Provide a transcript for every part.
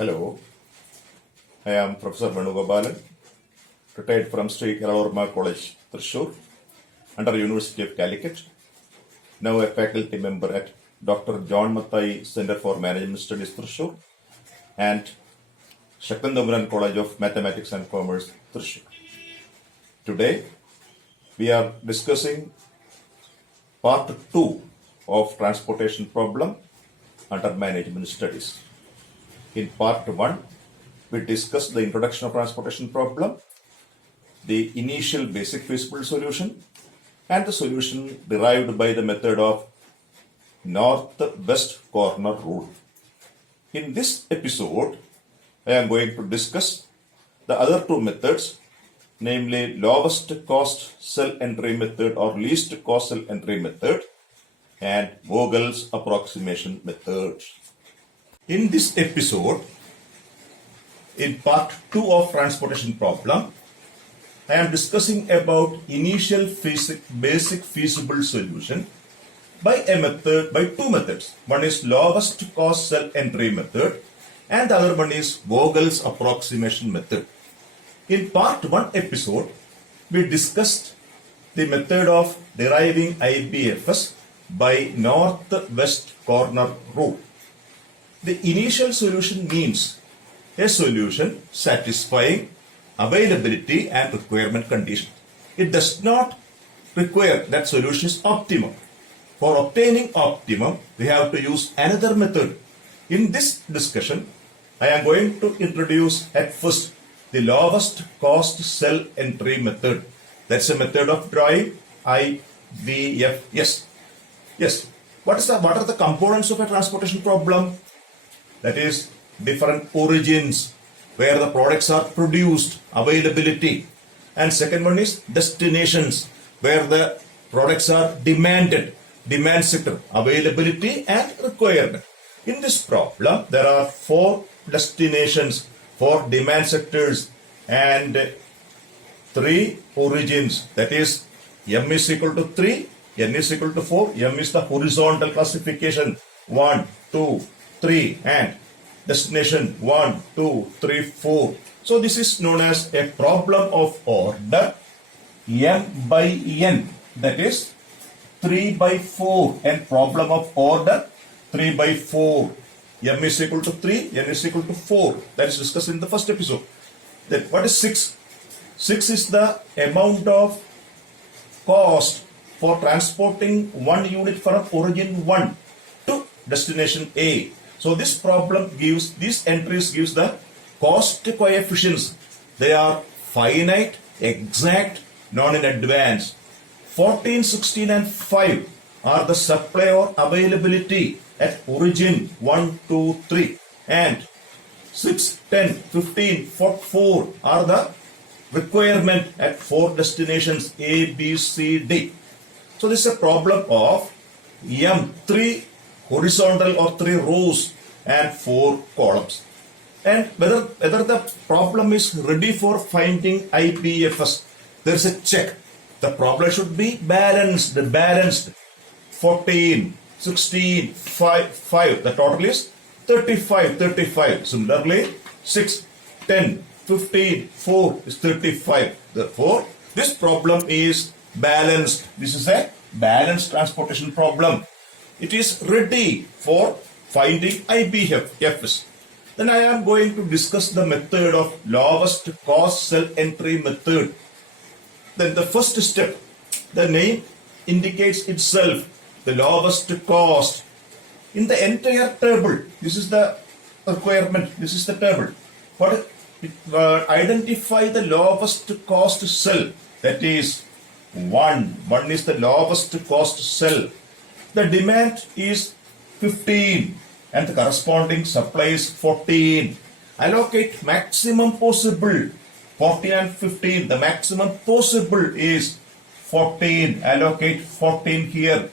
Hello, I am Professor Venugopalan, retired from Sri Kalavarma College, Thrissur, under University of Calicut, now a faculty member at Dr. John Mathai Center for Management Studies, Thrissur, and Shakandamran College of Mathematics and Commerce, Thrissur. Today, we are discussing part 2 of transportation problem under management studies. In part 1, we discussed the introduction of transportation problem, the initial basic feasible solution, and the solution derived by the method of north-west corner rule. In this episode, I am going to discuss the other two methods, namely lowest cost cell entry method or least cost cell entry method and Vogel's approximation method. In this episode, in part 2 of transportation problem, I am discussing about initial basic feasible solution by two methods. One is lowest cost cell entry method and the other one is Vogel's approximation method. In part 1 episode, we discussed the method of deriving IBFS by north-west corner rule. The initial solution means a solution satisfying availability and requirement conditions. It does not require that solution is optimum. For obtaining optimum, we have to use another method. In this discussion, I am going to introduce at first the lowest cost cell entry method. That's a method of drawing IBFS. Yes. What are the components of a transportation problem? That is different origins where the products are produced, availability. And second one is destinations where the products are demanded, demand sector, availability and requirement. In this problem, there are 4 destinations, 4 demand sectors and 3 origins. That is M is equal to 3, N is equal to 4, M is the horizontal classification 1, 2, 3 and destination 1, 2, 3, 4. So this is known as a problem of order M by N, that is 3 by 4 and problem of order 3 by 4. M is equal to 3, N is equal to 4. That is discussed in the first episode. Then what is 6? 6 is the amount of cost for transporting one unit from origin 1 to destination A. So this problem gives, these entries gives the cost coefficients. They are finite, exact, known in advance. 14, 16 and 5 are the supply or availability at origin 1, 2, 3. And 6, 10, 15, 4 are the requirement at 4 destinations A, B, C, D. So this is a problem of M, 3 horizontal or 3 rows and 4 columns. And whether the problem is ready for finding IBFS, there is a check. The problem should be balanced. 14, 16, 5. The total is 35. Similarly, 6, 10, 15, 4 is 35. Therefore, this problem is balanced. This is a balanced transportation problem. It is ready for finding IBFS. Then I am going to discuss the method of lowest cost cell entry method. Then the first step, the name indicates itself, the lowest cost. In the entire table, this is the requirement, this is the table. Identify the lowest cost cell, that is 1 is the lowest cost cell. The demand is 15 and the corresponding supply is 14. Allocate maximum possible. 14 and 15. The maximum possible is 14. Allocate 14 here.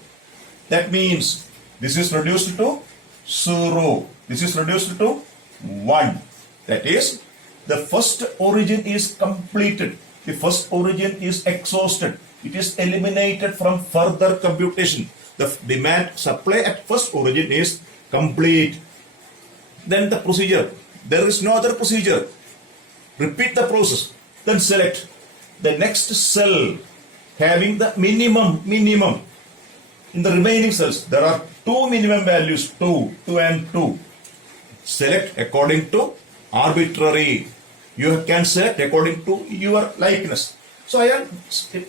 That means this is reduced to 0. This is reduced to 1. That is, the first origin is completed. The first origin is exhausted. It is eliminated from further computation. The demand supply at first origin is complete. Then the procedure, There is no other procedure. Repeat the process. Then select the next cell having the minimum. In the remaining cells, there are two minimum values, 2 and 2. Select according to arbitrary. You can select according to your likeness. So I am,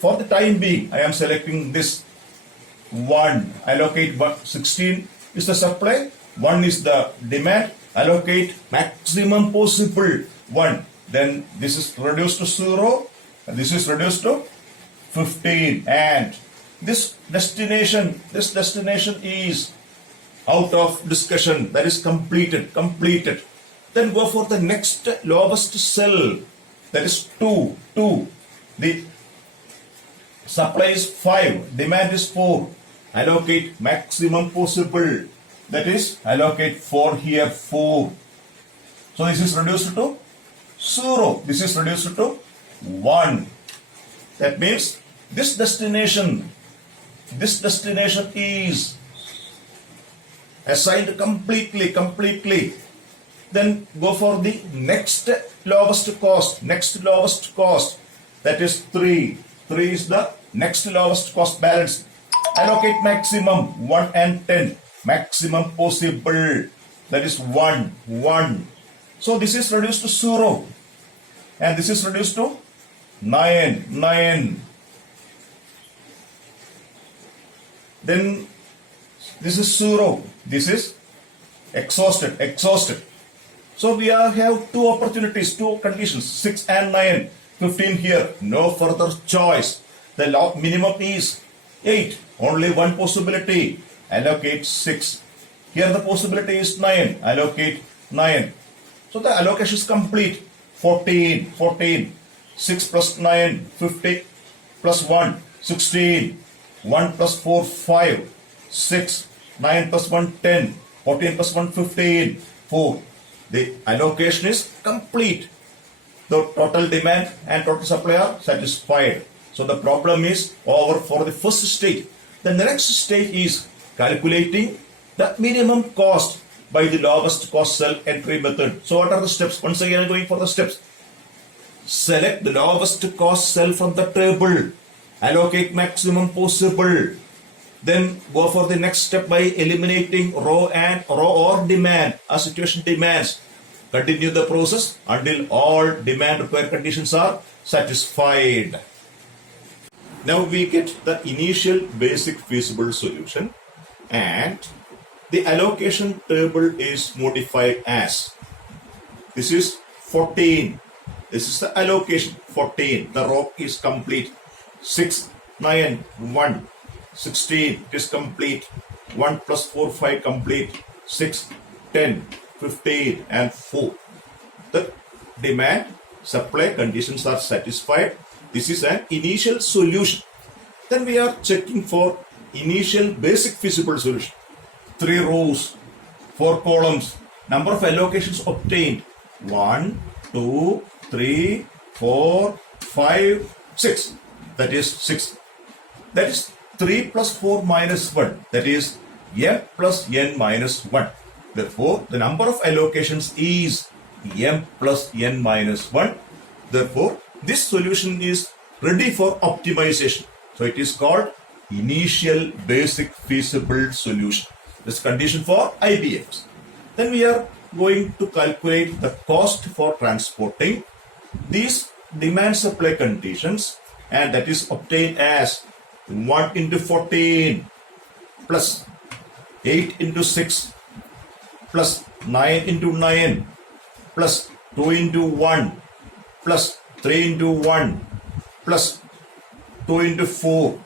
for the time being, I am selecting this 1. Allocate 16 is the supply, 1 is the demand. Allocate maximum possible 1. Then this is reduced to 0. And this is reduced to 15. And this destination is out of discussion. That is completed. Then go for the next lowest cell. That is 2. The supply is 5. Demand is 4. Allocate maximum possible. That is allocate 4 here, 4. So this is reduced to 0. This is reduced to 1. That means this destination is assigned completely. Then go for the next lowest cost. That is 3. 3 is the next lowest cost balance. Allocate maximum 1 and 10. Maximum possible. That is 1. So this is reduced to 0. And this is reduced to 9. Then this is 0. This is exhausted. So we have two opportunities, two conditions, 6 and 9, 15 here. No further choice. The minimum is 8. Only one possibility. Allocate 6. Here the possibility is 9. Allocate 9. So the allocation is complete. 14. 6 plus 9, 50 plus 1, 16. 1 plus 4, 5. 6. 9 plus 1, 10. 14 plus 1, 15. 4. The allocation is complete. The total demand and total supply are satisfied. So the problem is over for the first stage. The next stage is calculating the minimum cost by the lowest cost cell entry method. So what are the steps? Once again, going for the steps. Select the lowest cost cell from the table. Allocate maximum possible. Then go for the next step by eliminating row or demand as situation demands. Continue the process until all demand required conditions are satisfied. Now we get the initial basic feasible solution, and the allocation table is modified as this is 14. This is the allocation 14. The row is complete. 6, 9, 1. 16 it is complete. 1 plus 4, 5 complete. 6, 10, 15 and 4. The demand supply conditions are satisfied. This is an initial solution. Then we are checking for initial basic feasible solution. 3 rows, 4 columns. Number of allocations obtained. 1, 2, 3, 4, 5, 6. That is 6. That is 3 plus 4 minus 1. That is m plus n minus 1. Therefore, the number of allocations is m plus n minus 1. Therefore, this solution is ready for optimization. So it is called initial basic feasible solution. This condition for IBFs. Then we are going to calculate the cost for transporting these demand supply conditions, and that is obtained as 1 into 14 plus 8 into 6 plus 9 into 9 plus 2 into 1 plus 3 into 1 plus 2 into 4.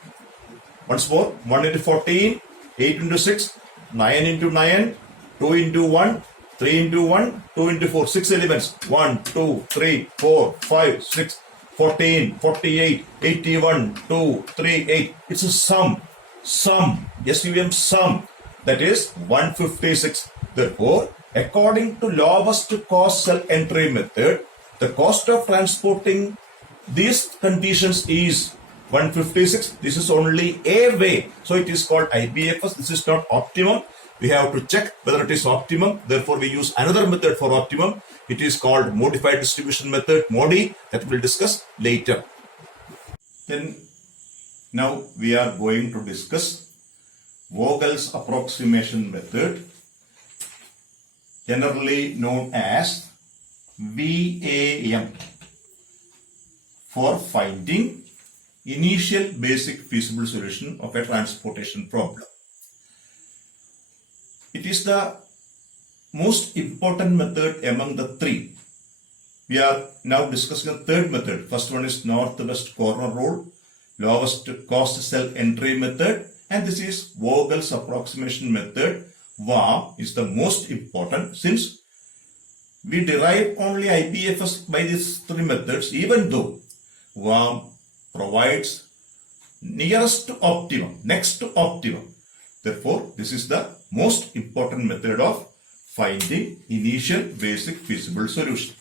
Once more, 1 into 14, 8 into 6, 9 into 9, 2 into 1, 3 into 1, 2 into 4. 6 elements. 1, 2, 3, 4, 5, 6, 14, 48, 81, 2, 3, 8. It's a sum. SUM. Sum. That is 156. Therefore, according to lowest cost cell entry method, the cost of transporting these conditions is 156. This is only a way. So it is called IBFS. This is not optimum. we have to check whether it is optimum. Therefore, we use another method for optimum. It is called modified distribution method, MODI, that we'll discuss later. Then, now we are going to discuss Vogel's approximation method, generally known as VAM, for finding initial basic feasible solution of a transportation problem. It is the most important method among the three. We are now discussing the third method. First one is northwest corner rule, lowest cost cell entry method, and this is Vogel's approximation method. VAM is the most important since we derive only IBFS by these three methods, even though VAM provides nearest to optimum, next to optimum. Therefore, this is the most important method of finding initial basic feasible solution.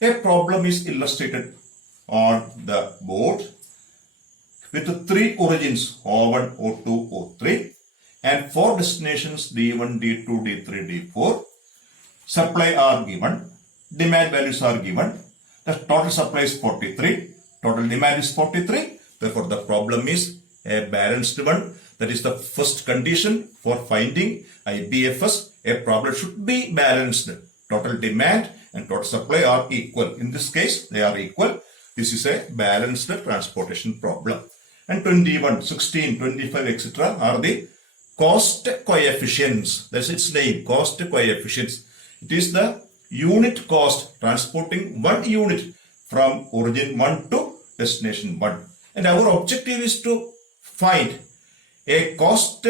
A problem is illustrated on the board with three origins O1, O2, O3 and four destinations D1, D2, D3, D4. Supply are given, demand values are given. The total supply is 43, total demand is 43. Therefore, the problem is a balanced one. That is the first condition for finding IBFS. A problem should be balanced. Total demand and total supply are equal. In this case, they are equal. This is a balanced transportation problem. And 21, 16, 25, etc. are the cost coefficients. That's its name, cost coefficients. It is the unit cost transporting one unit from origin 1 to destination 1. And our objective is to find a cost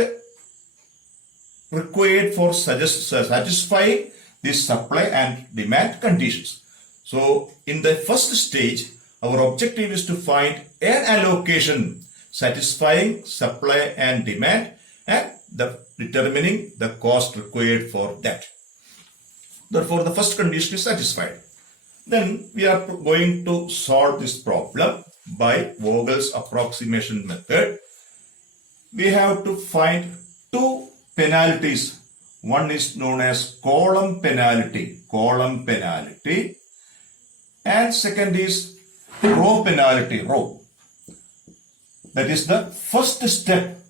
required for satisfy the supply and demand conditions. So, in the first stage, our objective is to find an allocation satisfying supply and demand and determining the cost required for that. Therefore, the first condition is satisfied. Then we are going to solve this problem by Vogel's approximation method. We have to find two penalties. One is known as column penalty, and second is row penalty, row. That is the first step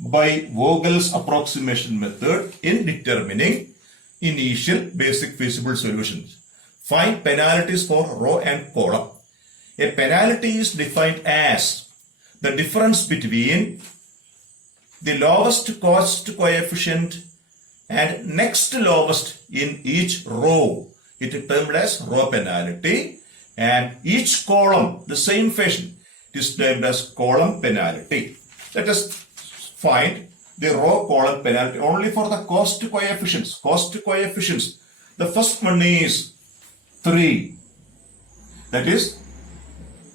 by Vogel's approximation method in determining initial basic feasible solutions. Find penalties for row and column. A penalty is defined as the difference between the lowest cost coefficient and next lowest in each row. It is termed as row penalty, and each column the same fashion. It is termed as column penalty. Let us find the row column penalty only for the cost coefficients. The first one is 3. That is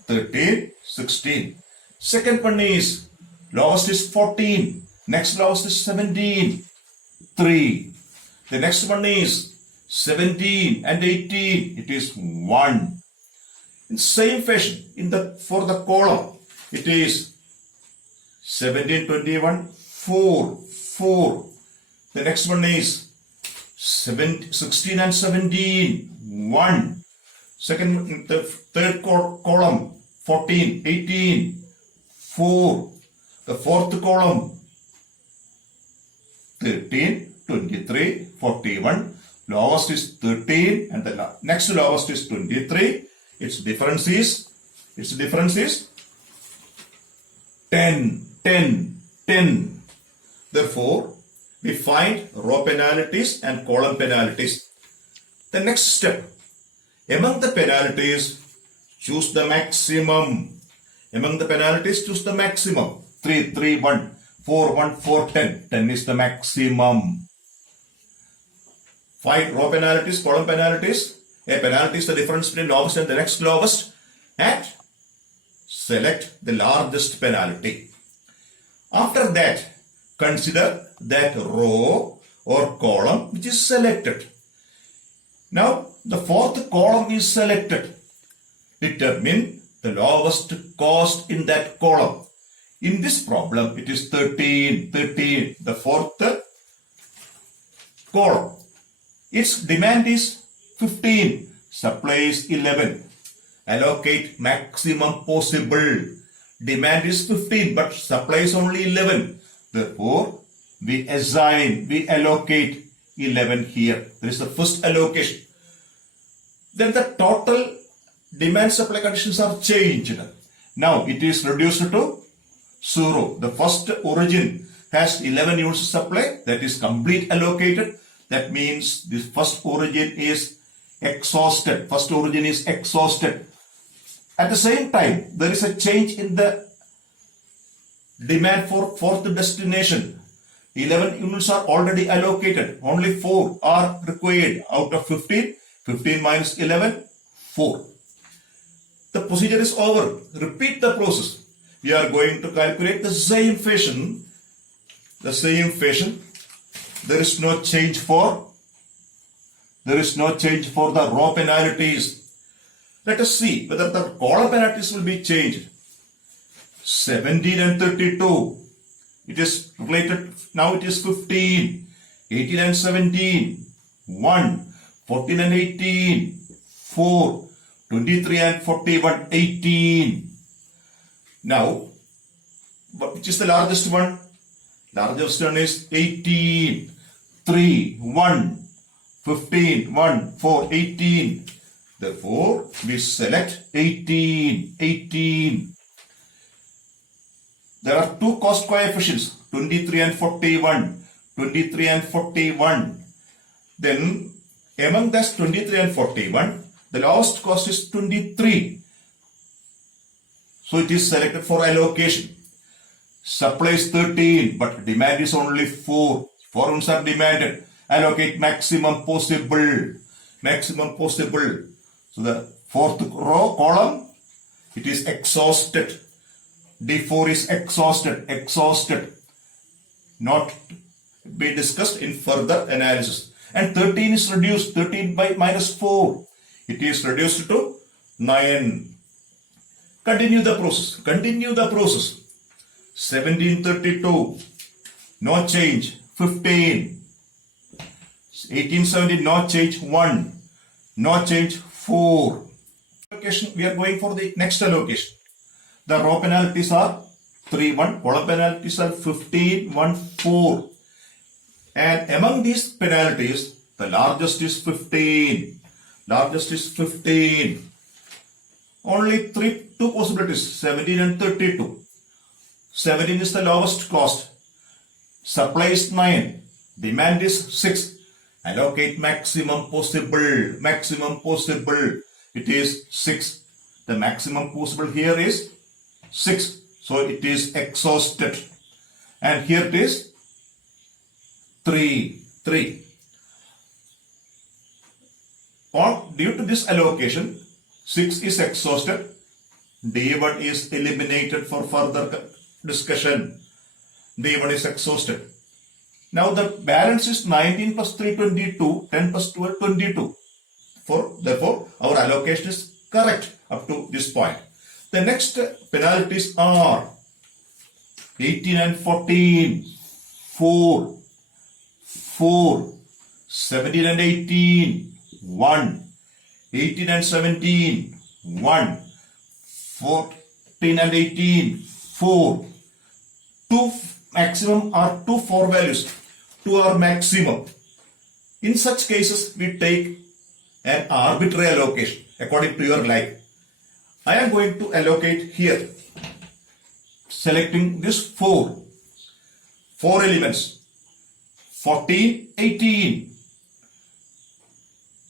13, 16. Second one is lowest is 14. Next lowest is 17, 3. The next one is 17 and 18. It is 1. In same fashion, for the column, it is 17, 21, 4. The next one is 16 and 17, 1. The third column, 14, 18, 4. The fourth column, 13, 23, 41. Lowest is 13 and the next lowest is 23. Its difference is 10. Therefore, we find row penalties and column penalties. The next step, among the penalties, choose the maximum. 3, 3, 1, 4, 1, 4, 10. 10 is the maximum. Find row penalties, column penalties. A penalty is the difference between lowest and the next lowest, and select the largest penalty. After that, consider that row or column which is selected. Now, the fourth column is selected. Determine the lowest cost in that column. In this problem, it is 13. The fourth column. Its demand is 15, supply is 11. Allocate maximum possible. Demand is 15 but supply is only 11. Therefore, we allocate 11 here. There is the first allocation. Then the total demand supply conditions are changed. Now it is reduced to 0. The first origin has 11 units of supply, that is complete allocated. That means this first origin is exhausted. First origin is exhausted. At the same time, there is a change in the demand for fourth destination. 11 units are already allocated. Only 4 are required out of 15. 15 minus 11, 4. The procedure is over. Repeat the process. We are going to calculate the same fashion. The same fashion. There is no change for the row penalties. Let us see whether the column penalties will be changed. 17 and 32. It is related. Now it is 15. 18 and 17. 1. 14 and 18. 4. 23 and 41. 18. Now, which is the largest one? Largest one is 18. 3. 1. 15. 1. 4. 18. Therefore, we select 18. 18. There are two cost coefficients, 23 and 41. 23 and 41. Then, among this 23 and 41, the lowest cost is 23. So it is selected for allocation. Supply is 13, but demand is only 4. 4 units are demanded. Allocate maximum possible. Maximum possible. So the fourth row column, it is exhausted. D4 is exhausted. Exhausted. Not be discussed in further analysis. And 13 is reduced. 13 by minus 4. It is reduced to 9. Continue the process. Continue the process. 1732. No change. 15. 1817. No change. 1. No change. 4. Allocation. We are going for the next allocation. The row penalties are 3, 1. Column penalties are 15, 1, 4. And among these penalties, the largest is 15. Largest is 15. Only two possibilities, 17 and 32. 17 is the lowest cost. Supply is 9. Demand is 6. Allocate maximum possible. Maximum possible. It is 6. The maximum possible here is 6. So it is exhausted. And here it is 3. Due to this allocation, 6 is exhausted. D1 is eliminated for further discussion. D1 is exhausted. Now the balance is 19 plus 3, 22. 10 plus 12, 22. Therefore, our allocation is correct up to this point. The next penalties are 18 and 14. 4. 17 and 18. 1. 18 and 17. 1. 14 and 18. 4. 2 maximum are 2 4 values. 2 are maximum. In such cases, we take an arbitrary allocation according to your like. I am going to allocate here, selecting this 4 elements. 14, 18.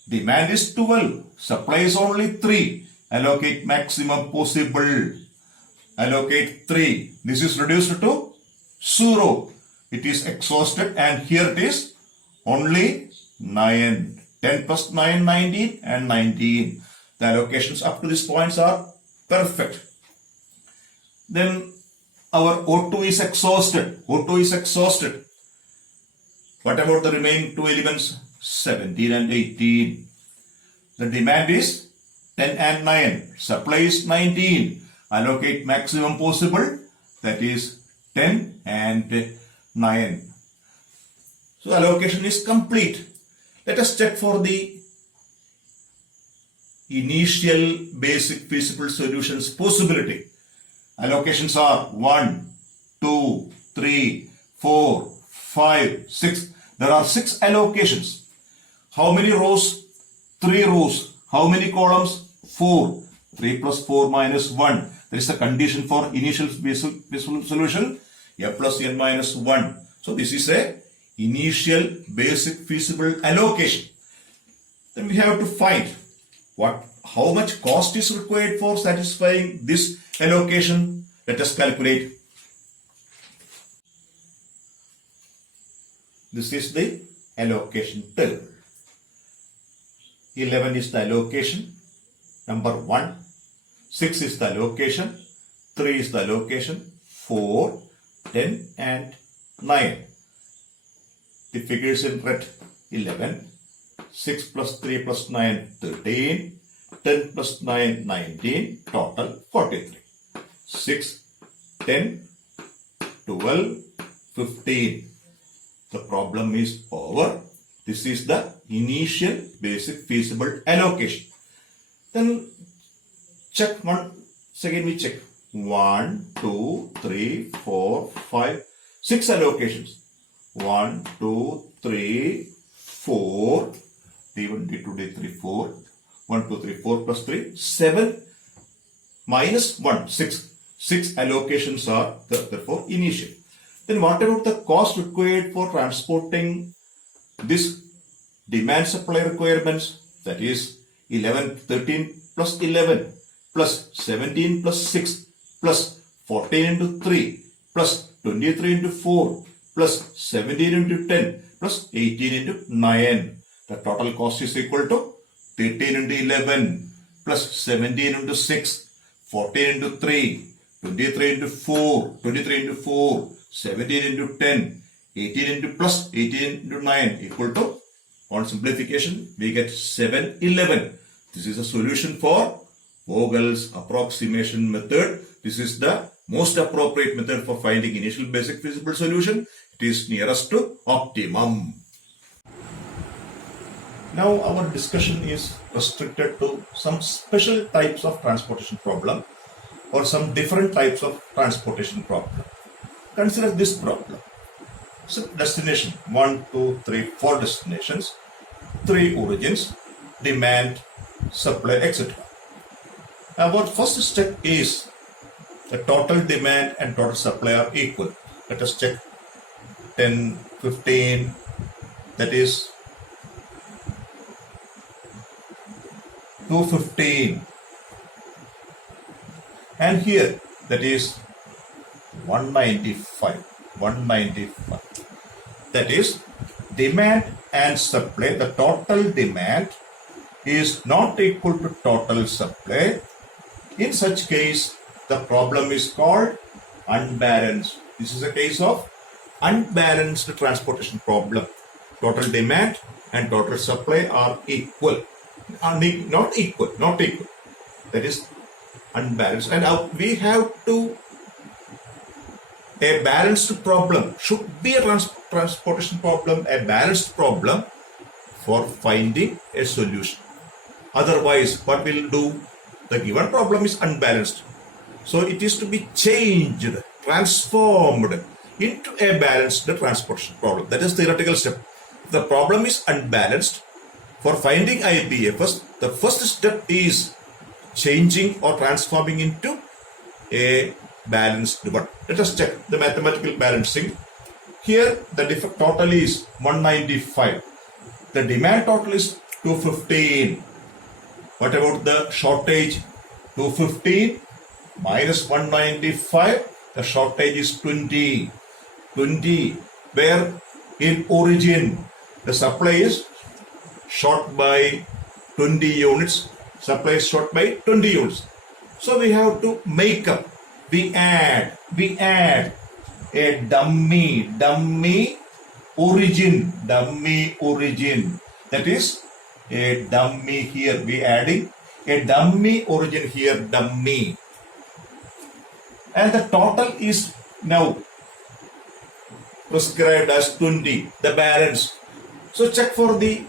Demand is 12. Supply is only 3. Allocate maximum possible. Allocate 3. This is reduced to 0. It is exhausted and here it is only 9. 10 plus 9, 19 and 19. The allocations up to these points are perfect. Then our O2 is exhausted. O2 is exhausted. What about the remaining 2 elements? 17 and 18. The demand is 10 and 9. Supply is 19. Allocate maximum possible. That is 10 and 9. So allocation is complete. Let us check for the initial basic feasible solutions possibility. Allocations are 1, 2, 3, 4, 5, 6. There are 6 allocations. How many rows? 3 rows. How many columns? 4. 3 plus 4 minus 1. There is the condition for initial feasible solution. A plus n minus 1. So this is a initial basic feasible allocation. Then we have to find how much cost is required for satisfying this allocation. Let us calculate. This is the allocation table. 11 is the allocation, number 1. 6 is the allocation, 3 is the allocation, 4, 10 and 9. The figures in red: 11, 6 plus 3 plus 9, 13, 10 plus 9, 19, total 43. 6, 10, 12, 15. The problem is over. This is the initial basic feasible allocation. Then check once again, we check 1, 2, 3, 4, 5, 6 allocations. 1, 2, 3, 4, D1, D2, D3, 4. 1, 2, 3, 4 plus 3, 7 minus 1, 6. 6 allocations are therefore initial. Then what about the cost required for transporting this demand supply requirements? That is 11, 13 plus 11 plus 17 plus 6 plus 14 into 3 plus 23 into 4 plus 17 into 10 plus 18 into 9. The total cost is equal to 13 into 11 plus 17 into 6, 14 into 3, 23 into 4, 17 into 10, 18 into plus 18 into 9 equal to, on simplification, we get 711. This is a solution for Vogel's approximation method. This is the most appropriate method for finding initial basic feasible solution. It is nearest to optimum. Now our discussion is restricted to some special types of transportation problem or some different types of transportation problem. Consider this problem. So destination 1, 2, 3, 4 destinations, 3 origins, demand, supply, etc. Our first step is the total demand and total supply are equal. Let us check 10, 15, that is 215, and here that is 195. That is demand and supply. The total demand is not equal to total supply. In such case, the problem is called unbalanced. This is a case of unbalanced transportation problem. Total demand and total supply are equal. Not equal. That is unbalanced. And now we have to, a balanced problem should be a transportation problem, a balanced problem for finding a solution. Otherwise, what we'll do? The given problem is unbalanced. So it is to be changed, transformed into a balanced transportation problem. That is theoretical step. If the problem is unbalanced, for finding IBFS, the first step is changing or transforming into a balanced one. Let us check the mathematical balancing. Here the total is 195. The demand total is 215. What about the shortage? 215 minus 195. The shortage is 20. Where in origin the supply is short by 20 units. Supply is short by 20 units. So we have to make up. We add a dummy origin. That is a dummy here. We adding a dummy origin here, dummy. And the total is now prescribed as 20, the balance. So check for the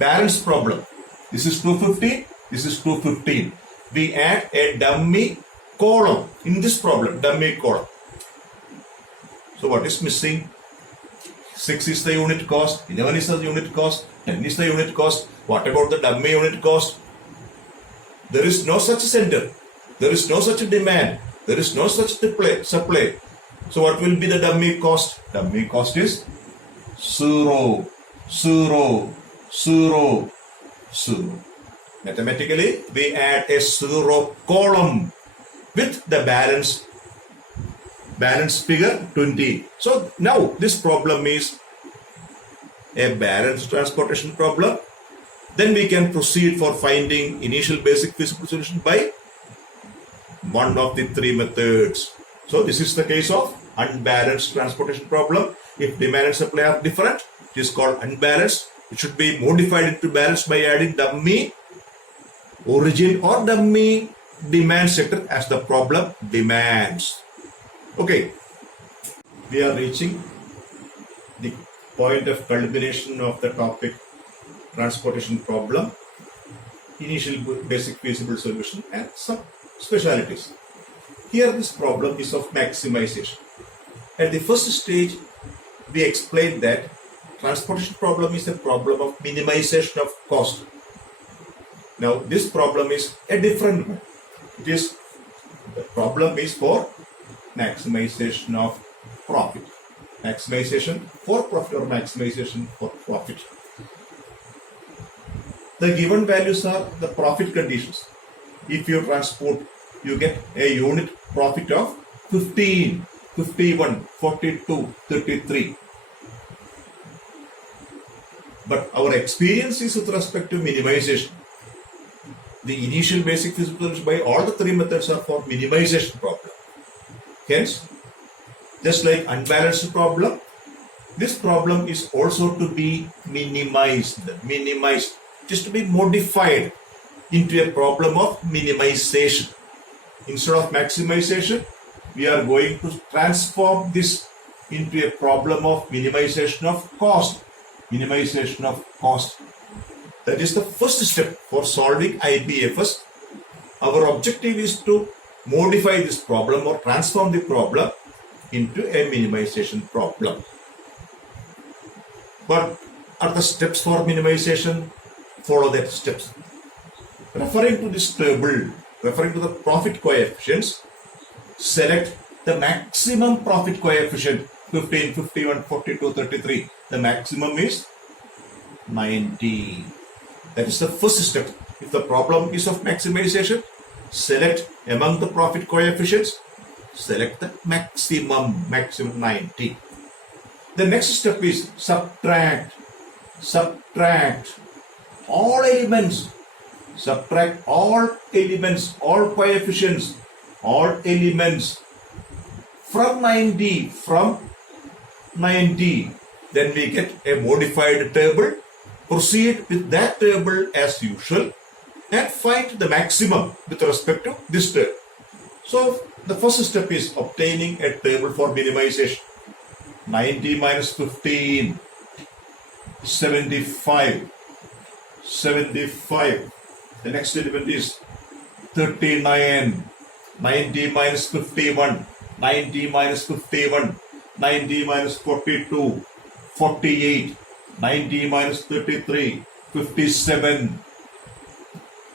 balance problem. This is 250, this is 215. We add a dummy column in this problem, dummy column. So what is missing? 6 is the unit cost, 11 is the unit cost, 10 is the unit cost. What about the dummy unit cost? There is no such center. There is no such demand. There is no such supply. So what will be the dummy cost? Dummy cost is 0, 0, 0, 0. Mathematically, we add a 0 column with the balance figure 20. So now this problem is a balanced transportation problem. Then we can proceed for finding initial basic feasible solution by one of the three methods. So this is the case of unbalanced transportation problem. If demand and supply are different, it is called unbalanced. It should be modified into balanced by adding dummy origin or dummy demand sector as the problem demands. Okay, we are reaching the point of culmination of the topic transportation problem, initial basic feasible solution and some specialities. Here this problem is of maximization. At the first stage, we explained that transportation problem is a problem of minimization of cost. Now this problem is a different one. The problem is for maximization of profit. Maximization for profit or maximization for profit. The given values are the profit conditions. If you transport, you get a unit profit of 15, 51, 42, 33. But our experience is with respect to minimization. The initial basic feasible solution by all the three methods are for minimization problem. Hence, just like unbalanced problem, this problem is also to be minimized. It is to be modified into a problem of minimization. Instead of maximization, we are going to transform this into a problem of minimization of cost. Minimization of cost. That is the first step for solving IBFS. Our objective is to modify this problem or transform the problem into a minimization problem. What are the steps for minimization? Follow that steps. Referring to this table, referring to the profit coefficients, select the maximum profit coefficient 15, 51, 42, 33. The maximum is 90. That is the first step. If the problem is of maximization, select among the profit coefficients, select the maximum 90. The next step is subtract all elements, subtract all elements, all coefficients, all elements from 90, then we get a modified table. Proceed with that table as usual and find the maximum with respect to this term. So the first step is obtaining a table for minimization. 90 minus 15, 75. The next element is 39. 90 minus 51, 90 minus 51, 90 minus 42, 48. 90 minus 33, 57,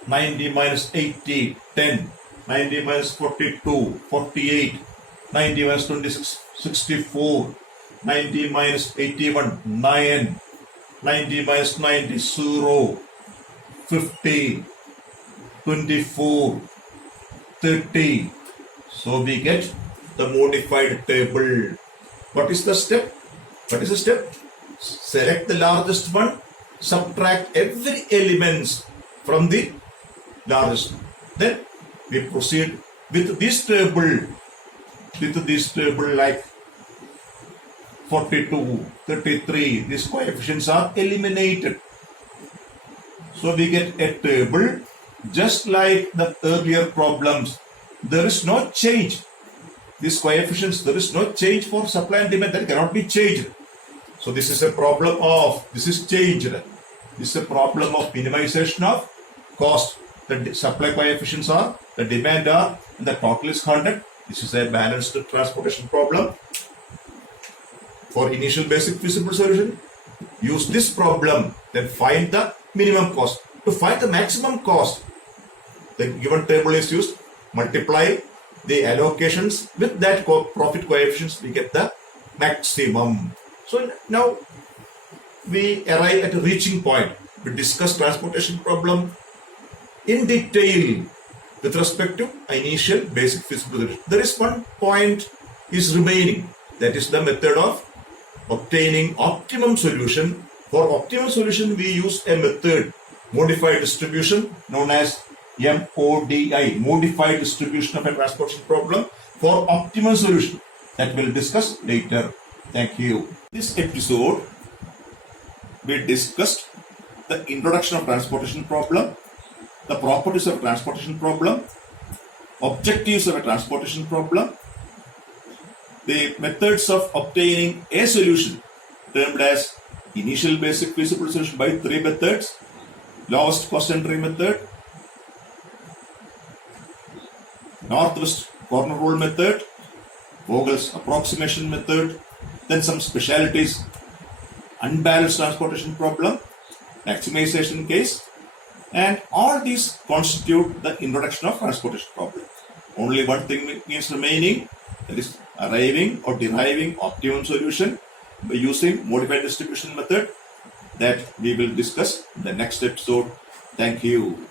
90 minus 80, 10, 90 minus 42, 48, 90 minus 26, 64, 90 minus 81, 9, 90 minus 90, 0, 50, 24, 30. So we get the modified table. What is the step? Select the largest one, subtract every element from the largest. Then we proceed with this table like 42, 33. These coefficients are eliminated. So we get a table just like the earlier problems. There is no change. these coefficients, there is no change for supply and demand, that cannot be changed. So this is a problem of, this is changed. This is a problem of minimization of cost. The supply coefficients are, the demand are, and the total is 100. This is a balanced transportation problem. For initial basic feasible solution, use this problem, then find the minimum cost. To find the maximum cost, the given table is used, multiply the allocations with that profit coefficients, we get the maximum. So now we arrive at a reaching point. We discuss transportation problem in detail with respect to initial basic feasible solution. There is one point is remaining, that is the method of obtaining optimum solution. For optimum solution, we use a method, modified distribution, known as MODI, modified distribution of a transportation problem for optimal solution, that we'll discuss later. Thank you. This episode, we discussed the introduction of transportation problem, the properties of transportation problem, objectives of a transportation problem, the methods of obtaining a solution termed as initial basic feasible solution by three methods: lowest cost entry method, northwest corner rule method, Vogel's approximation method, then some specialities: unbalanced transportation problem, maximization case, and all these constitute the introduction of transportation problem. Only one thing is remaining, that is arriving or deriving optimum solution by using modified distribution method, that we will discuss in the next episode. Thank you.